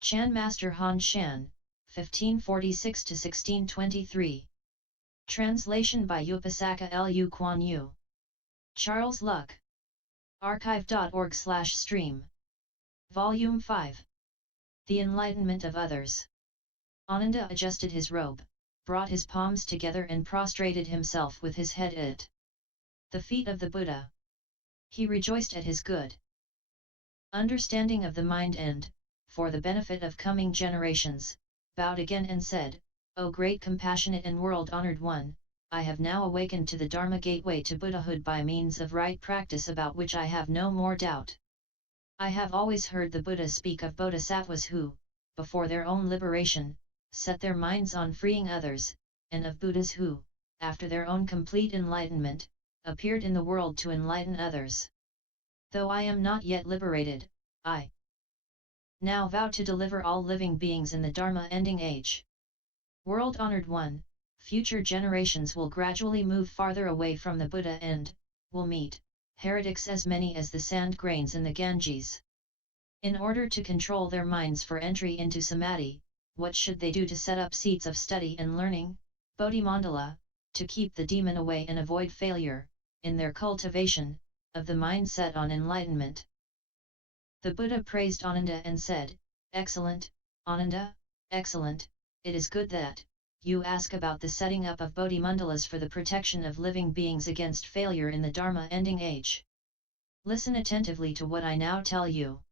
Chan Master Han Shan, 1546–1623. Translation by Upasaka Lu Kuan Yu. Charles Luck. Archive.org/stream. Volume 5. The Enlightenment of Others. Ananda adjusted his robe, brought his palms together and prostrated himself with his head at the feet of the Buddha. He rejoiced at his good understanding of the mind and, for the benefit of coming generations, bowed again and said, O great compassionate and world-honored one, I have now awakened to the Dharma gateway to Buddhahood by means of right practice about which I have no more doubt. I have always heard the Buddha speak of bodhisattvas who, before their own liberation, set their minds on freeing others, and of Buddhas who, after their own complete enlightenment, appeared in the world to enlighten others. Though I am not yet liberated, I now vow to deliver all living beings in the Dharma ending age. World-honored one, future generations will gradually move farther away from the Buddha and will meet heretics as many as the sand grains in the Ganges. In order to control their minds for entry into Samadhi, what should they do to set up seats of study and learning, bodhimandala, to keep the demon away and avoid failure, in their cultivation, of the mind set on enlightenment? The Buddha praised Ananda and said, Excellent, Ananda, excellent, it is good that you ask about the setting up of bodhimandalas for the protection of living beings against failure in the Dharma ending age. Listen attentively to what I now tell you.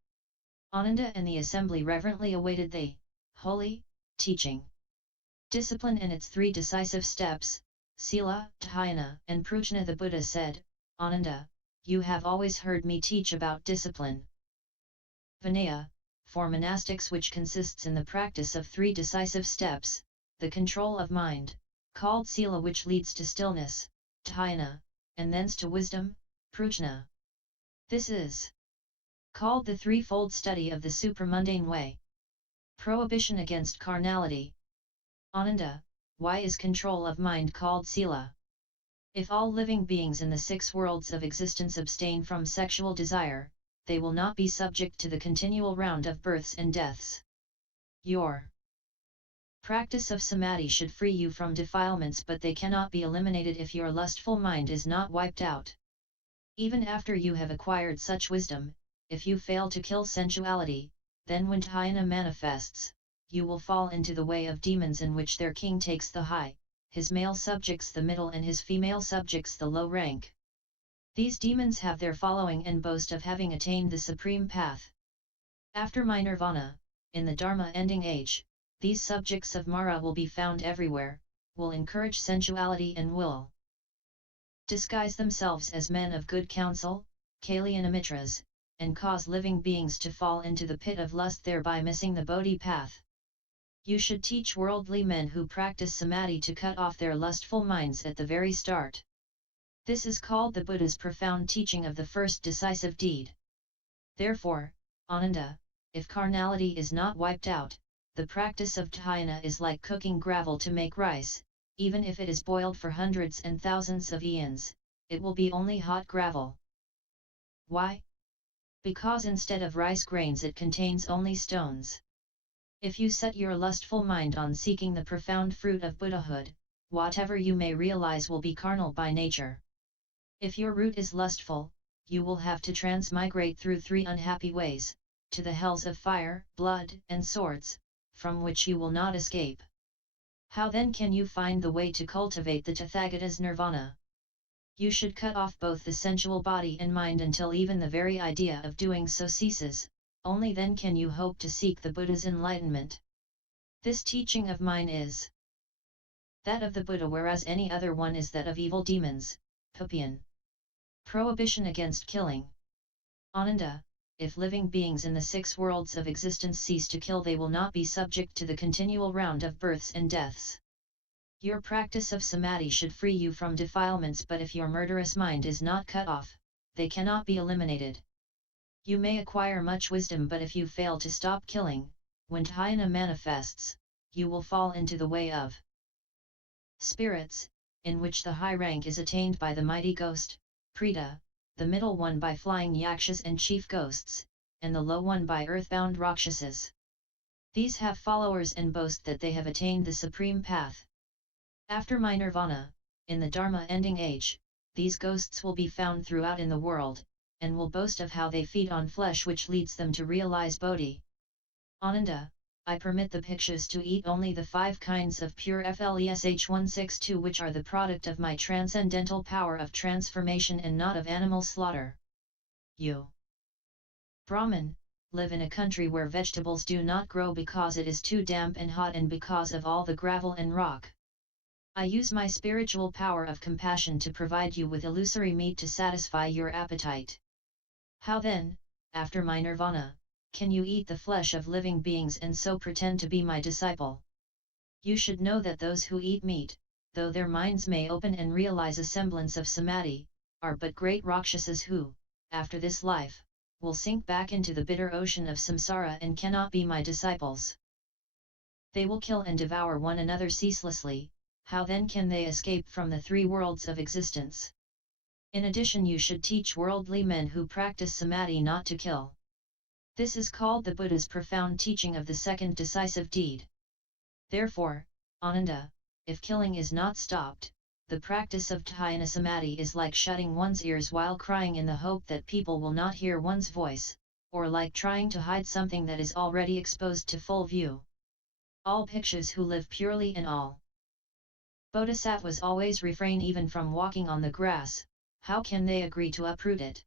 Ananda and the assembly reverently awaited the holy teaching. Discipline and its 3 decisive steps, Sila, Dhyana, and Prajna. The Buddha said, Ananda, you have always heard me teach about discipline. Vinaya, for monastics, which consists in the practice of 3 decisive steps, the control of mind, called Sila, which leads to stillness, Dhyana, and thence to wisdom, Prajna. This is called the threefold study of the supramundane way. Prohibition against carnality. Ananda, why is control of mind called Sila? If all living beings in the 6 worlds of existence abstain from sexual desire, they will not be subject to the continual round of births and deaths. Your practice of Samadhi should free you from defilements, but they cannot be eliminated if your lustful mind is not wiped out. Even after you have acquired such wisdom, if you fail to kill sensuality, then when Dhyana manifests, you will fall into the way of demons, in which their king takes the high, his male subjects the middle, and his female subjects the low rank. These demons have their following and boast of having attained the supreme path. After my nirvana, in the Dharma ending age, these subjects of Mara will be found everywhere, will encourage sensuality and will disguise themselves as men of good counsel, Kalyanamitras, and cause living beings to fall into the pit of lust, thereby missing the Bodhi path. You should teach worldly men who practice Samadhi to cut off their lustful minds at the very start. This is called the Buddha's profound teaching of the first decisive deed. Therefore, Ananda, if carnality is not wiped out, the practice of Dhyana is like cooking gravel to make rice. Even if it is boiled for hundreds and thousands of eons, it will be only hot gravel. Why? Because instead of rice grains it contains only stones. If you set your lustful mind on seeking the profound fruit of Buddhahood, whatever you may realize will be carnal by nature. If your root is lustful, you will have to transmigrate through 3 unhappy ways, to the hells of fire, blood, and swords, from which you will not escape. How then can you find the way to cultivate the Tathagata's nirvana? You should cut off both the sensual body and mind until even the very idea of doing so ceases, only then can you hope to seek the Buddha's enlightenment. This teaching of mine is that of the Buddha, whereas any other one is that of evil demons, Papian. Prohibition against killing. Ananda, if living beings in the 6 worlds of existence cease to kill, they will not be subject to the continual round of births and deaths. Your practice of Samadhi should free you from defilements, but if your murderous mind is not cut off, they cannot be eliminated. You may acquire much wisdom, but if you fail to stop killing, when Dhyana manifests, you will fall into the way of spirits, in which the high rank is attained by the mighty ghost, Preta, the middle one by flying yakshas and chief ghosts, and the low one by earthbound rakshasas. These have followers and boast that they have attained the supreme path. After my nirvana, in the Dharma ending age, these ghosts will be found throughout in the world, and will boast of how they feed on flesh which leads them to realize Bodhi. Ananda, I permit the bhikshus to eat only the 5 kinds of pure flesh 162 which are the product of my transcendental power of transformation and not of animal slaughter. You, Brahman, live in a country where vegetables do not grow because it is too damp and hot and because of all the gravel and rock. I use my spiritual power of compassion to provide you with illusory meat to satisfy your appetite. How then, after my nirvana, can you eat the flesh of living beings and so pretend to be my disciple? You should know that those who eat meat, though their minds may open and realize a semblance of Samadhi, are but great Rakshasas who, after this life, will sink back into the bitter ocean of samsara and cannot be my disciples. They will kill and devour one another ceaselessly. How then can they escape from the 3 worlds of existence? In addition, you should teach worldly men who practice Samadhi not to kill. This is called the Buddha's profound teaching of the second decisive deed. Therefore, Ananda, if killing is not stopped, the practice of Dhyana Samadhi is like shutting one's ears while crying in the hope that people will not hear one's voice, or like trying to hide something that is already exposed to full view. All bhikshus who live purely in all bodhisattvas always refrain even from walking on the grass. How can they agree to uproot it?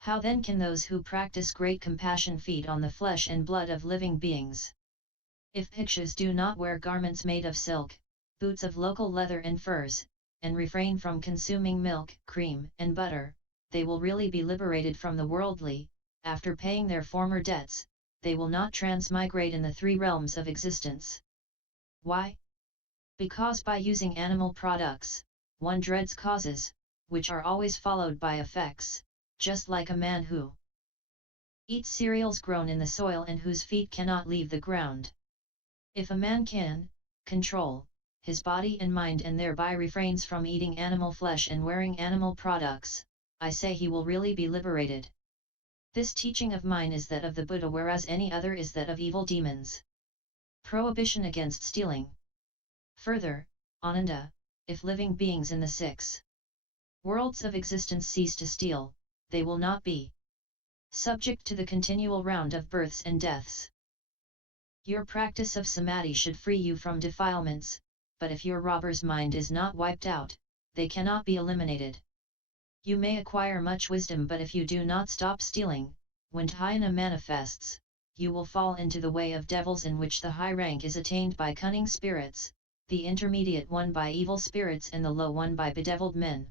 How then can those who practice great compassion feed on the flesh and blood of living beings? If bhikshus do not wear garments made of silk, boots of local leather and furs, and refrain from consuming milk, cream, and butter, they will really be liberated from the worldly. After paying their former debts, they will not transmigrate in the 3 realms of existence. Why? Because by using animal products, one dreads causes, which are always followed by effects, just like a man who eats cereals grown in the soil and whose feet cannot leave the ground. If a man can control his body and mind and thereby refrains from eating animal flesh and wearing animal products, I say he will really be liberated. This teaching of mine is that of the Buddha, whereas any other is that of evil demons. Prohibition against stealing. Further, Ananda, if living beings in the 6 worlds of existence cease to steal, they will not be subject to the continual round of births and deaths. Your practice of Samadhi should free you from defilements, but if your robber's mind is not wiped out, they cannot be eliminated. You may acquire much wisdom, but if you do not stop stealing, when Dhyana manifests, you will fall into the way of devils, in which the high rank is attained by cunning spirits, the intermediate one by evil spirits, and the low one by bedeviled men.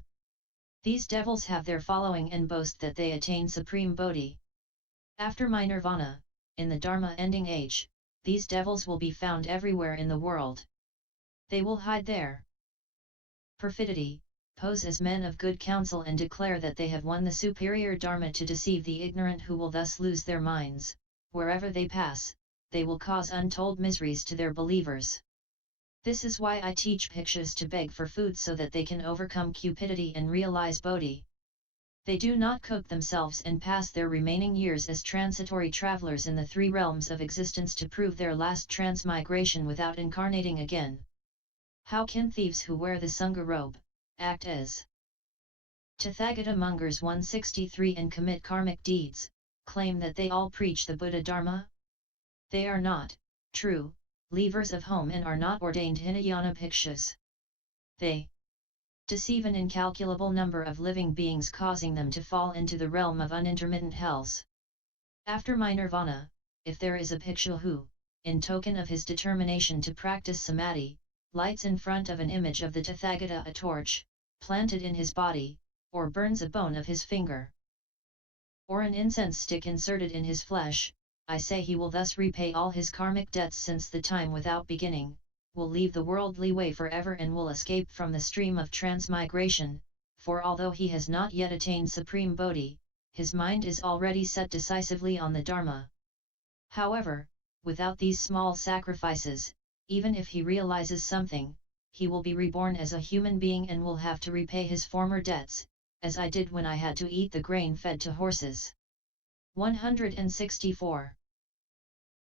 These devils have their following and boast that they attain supreme Bodhi. After my nirvana, in the Dharma ending age, these devils will be found everywhere in the world. They will hide their perfidy, pose as men of good counsel, and declare that they have won the superior Dharma to deceive the ignorant, who will thus lose their minds. Wherever they pass, they will cause untold miseries to their believers. This is why I teach bhikshus to beg for food, so that they can overcome cupidity and realize Bodhi. They do not cook themselves and pass their remaining years as transitory travelers in the 3 realms of existence to prove their last transmigration without incarnating again. How can thieves who wear the Sangha robe act as Tathagata mongers 163 and commit karmic deeds, claim that they all preach the Buddha Dharma? They are not true leavers of home and are not ordained Hinayana bhikshus. They deceive an incalculable number of living beings, causing them to fall into the realm of unintermittent hells. After my nirvana, if there is a bhikshu who, in token of his determination to practice Samadhi, lights in front of an image of the Tathagata a torch, planted in his body, or burns a bone of his finger, or an incense stick inserted in his flesh, I say he will thus repay all his karmic debts, since the time without beginning, will leave the worldly way forever and will escape from the stream of transmigration, for although he has not yet attained supreme Bodhi, his mind is already set decisively on the Dharma. However, without these small sacrifices, even if he realizes something, he will be reborn as a human being and will have to repay his former debts, as I did when I had to eat the grain fed to horses. 164.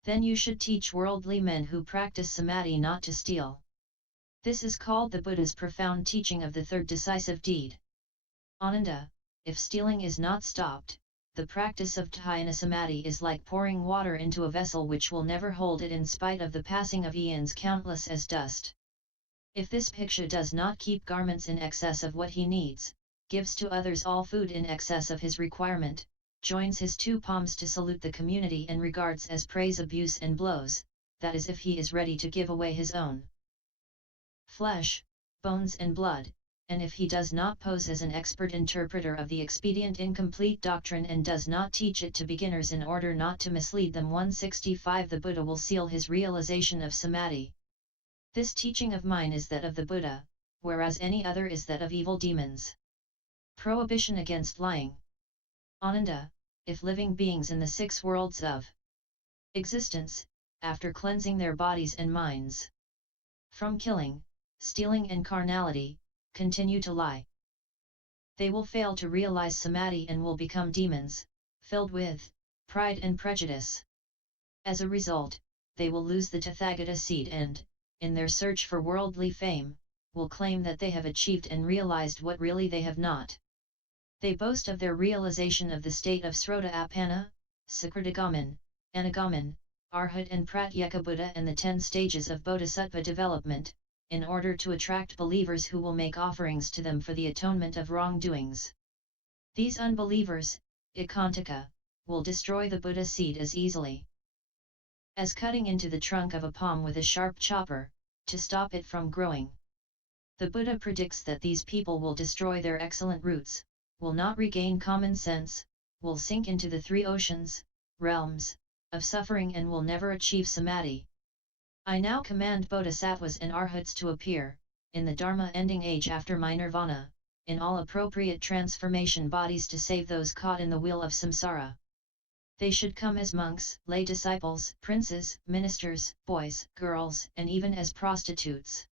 Then you should teach worldly men who practice Samadhi not to steal. This is called the Buddha's profound teaching of the third decisive deed. Ananda, if stealing is not stopped, the practice of Dhyana Samadhi is like pouring water into a vessel which will never hold it in spite of the passing of eons countless as dust. If this bhikshu does not keep garments in excess of what he needs, gives to others all food in excess of his requirement, joins his two palms to salute the community and regards as praise abuse and blows, that is if he is ready to give away his own flesh, bones and blood, and if he does not pose as an expert interpreter of the expedient incomplete doctrine and does not teach it to beginners in order not to mislead them. 165 The Buddha will seal his realization of Samadhi. This teaching of mine is that of the Buddha, whereas any other is that of evil demons. Prohibition against lying. Ananda, if living beings in the 6 worlds of existence, after cleansing their bodies and minds from killing, stealing and carnality, continue to lie, they will fail to realize Samadhi and will become demons, filled with pride and prejudice. As a result, they will lose the Tathagata seed and, in their search for worldly fame, will claim that they have achieved and realized what really they have not. They boast of their realization of the state of Srodha-appanna, Sakritagaman, Anagaman, Arhat and Pratyeka and the 10 stages of Bodhisattva development, in order to attract believers who will make offerings to them for the atonement of wrongdoings. These unbelievers, Ekantaka, will destroy the Buddha seed as easily as cutting into the trunk of a palm with a sharp chopper, to stop it from growing. The Buddha predicts that these people will destroy their excellent roots, will not regain common sense, will sink into the 3 oceans, realms, of suffering and will never achieve Samadhi. I now command Bodhisattvas and Arhats to appear, in the Dharma ending age after my nirvana, in all appropriate transformation bodies to save those caught in the wheel of samsara. They should come as monks, lay disciples, princes, ministers, boys, girls, and even as prostitutes,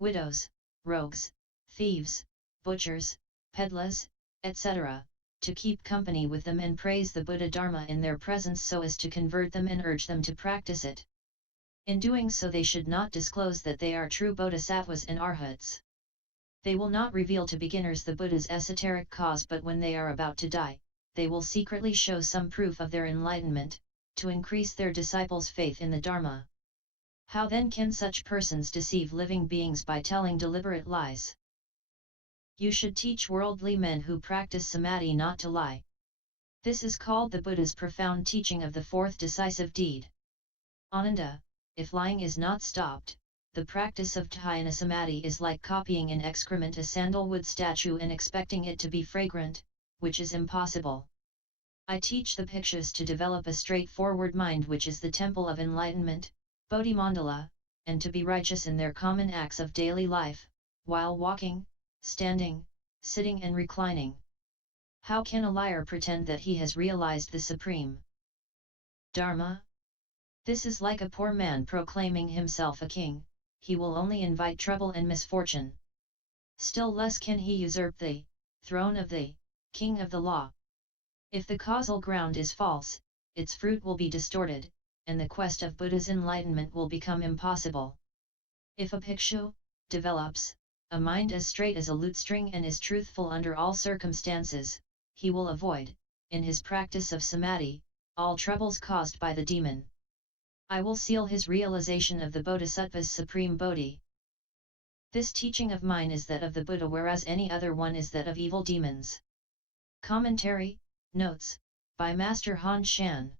widows, rogues, thieves, butchers, peddlers, etc., to keep company with them and praise the Buddha Dharma in their presence so as to convert them and urge them to practice it. In doing so they should not disclose that they are true bodhisattvas and arhats. They will not reveal to beginners the Buddha's esoteric cause, but when they are about to die, they will secretly show some proof of their enlightenment, to increase their disciples' faith in the Dharma. How then can such persons deceive living beings by telling deliberate lies? You should teach worldly men who practice Samadhi not to lie. This is called the Buddha's profound teaching of the 4th decisive deed. Ananda, if lying is not stopped, the practice of Dhyana Samadhi is like copying in excrement a sandalwood statue and expecting it to be fragrant, which is impossible. I teach the bhikshus to develop a straightforward mind, which is the temple of enlightenment, bodhimandala, and to be righteous in their common acts of daily life, while walking, standing, sitting and reclining. How can a liar pretend that he has realized the supreme Dharma? This is like a poor man proclaiming himself a king, he will only invite trouble and misfortune. Still less can he usurp the throne of the king of the law. If the causal ground is false, its fruit will be distorted, and the quest of Buddha's enlightenment will become impossible. If a bhikshu develops a mind as straight as a lute string and is truthful under all circumstances, he will avoid, in his practice of Samadhi, all troubles caused by the demon. I will seal his realization of the Bodhisattva's supreme Bodhi. This teaching of mine is that of the Buddha, whereas any other one is that of evil demons. Commentary, Notes, by Master Han Shan.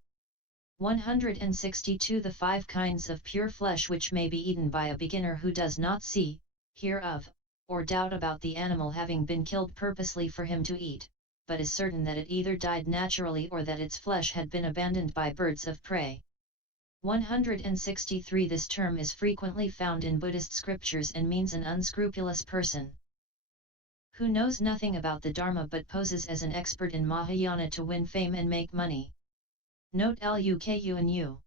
162 The 5 kinds of pure flesh which may be eaten by a beginner who does not see, hear of, or doubt about the animal having been killed purposely for him to eat, but is certain that it either died naturally or that its flesh had been abandoned by birds of prey. 163 This term is frequently found in Buddhist scriptures and means an unscrupulous person who knows nothing about the Dharma but poses as an expert in Mahayana to win fame and make money. Note Luku and U.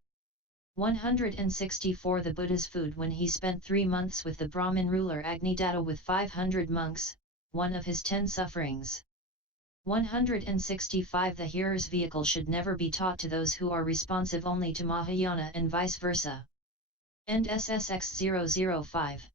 164 The Buddha's food when he spent 3 months with the Brahmin ruler Agnidatta with 500 monks, one of his 10 sufferings. 165 The hearer's vehicle should never be taught to those who are responsive only to Mahayana and vice versa. End SSX 005.